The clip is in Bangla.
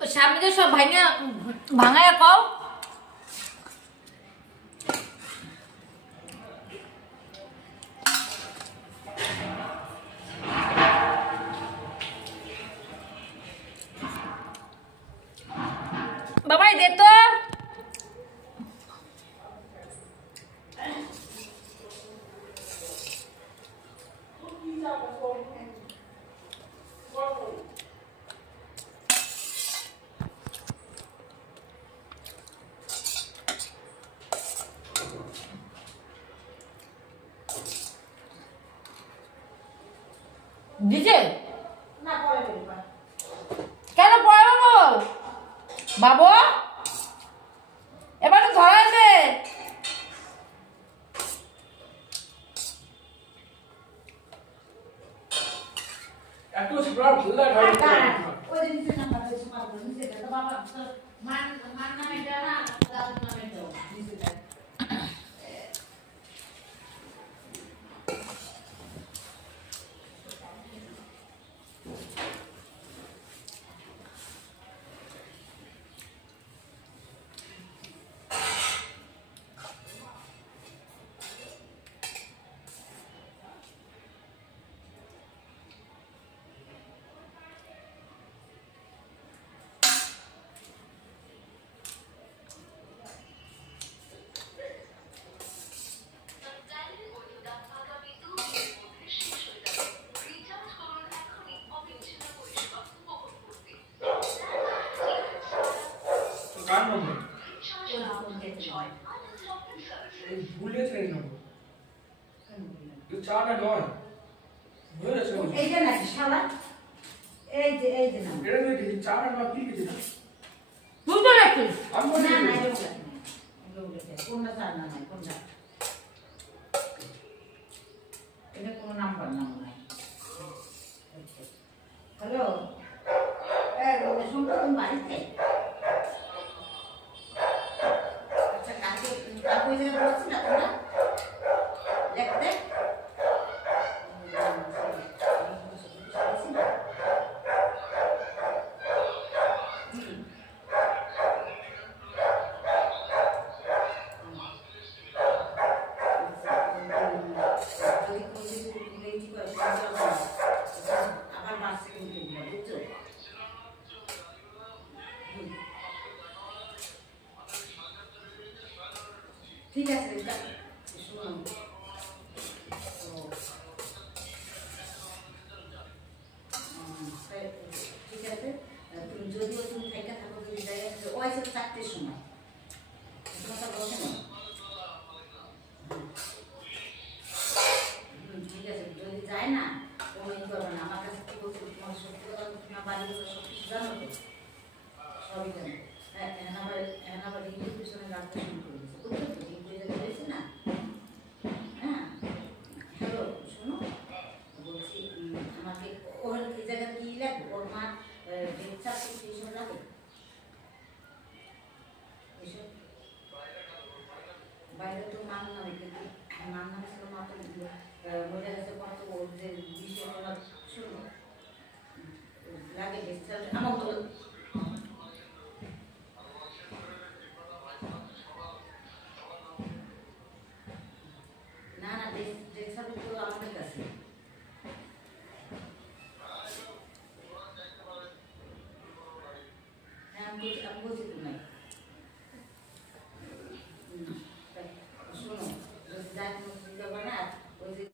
সামনে সব ভাঙায় কও বাবাই দে তো দিছে না পরে দেব কেন পড়ে বাবু বাবু এবার তো ধরা আছে এত সিপ্রা ভালো লাগে ওই দিন সে নাম্বার দিয়েছে মারবো নিচে তো বাবা মান নামে দাও না দাদু নামে দাও নিচে দাও কার নম্বর এই ভুলেছে এই নম্বর এই চাটা নয় ভুলে গেছে এইটা নাকি শালা এই যে নাম এটা দেখি চাটা নয় কি কিছু না বুঝতে পারছিস আমি না বলি না এটা কোনটা চার না নাই কোনটা এটা কোনো নাম্বার না মনে হয় হ্যালো শুনতে তুমি বাড়িতে আচ্ছা কাকে ওই জায়গায় বলছি না তোমরা দেখতে আবার মাসে বুঝছো ঠিক আছে শুনুন ঠিক আছে তুমি যদিও তুমি থেকে থাকো যদি জায়গায় ওই সব 4টের সময় কথা বসে না ঠিক আছে যদি যায় না তুমি করবে না আমার কাছে কি বলছো তোমার সত্যি কথা তুমি আমার বাড়ির সব কিছু জানো তো সবই জানো এখন আবার রিঙ্কুর পিছনে রাখতে শুরু করে দিয়েছে বুঝছো তো রিঙ্কু জায়গায় রয়েছে না হ্যাঁ হ্যালো শোনো বলছি আমাকে ওর এই জায়গা কি লাগবে ওর মা বেচার এইসব লাগে এইসব বাইরে তো মান না হয় কিন্তু মান না ছিল মা তো মরে গেছে কত ওর যে বিষয়গুলো শুনো লাগে বেচার আমার তো না না বেচার তো আমাদের কাছে হ্যাঁ আমি বলছি তোমায়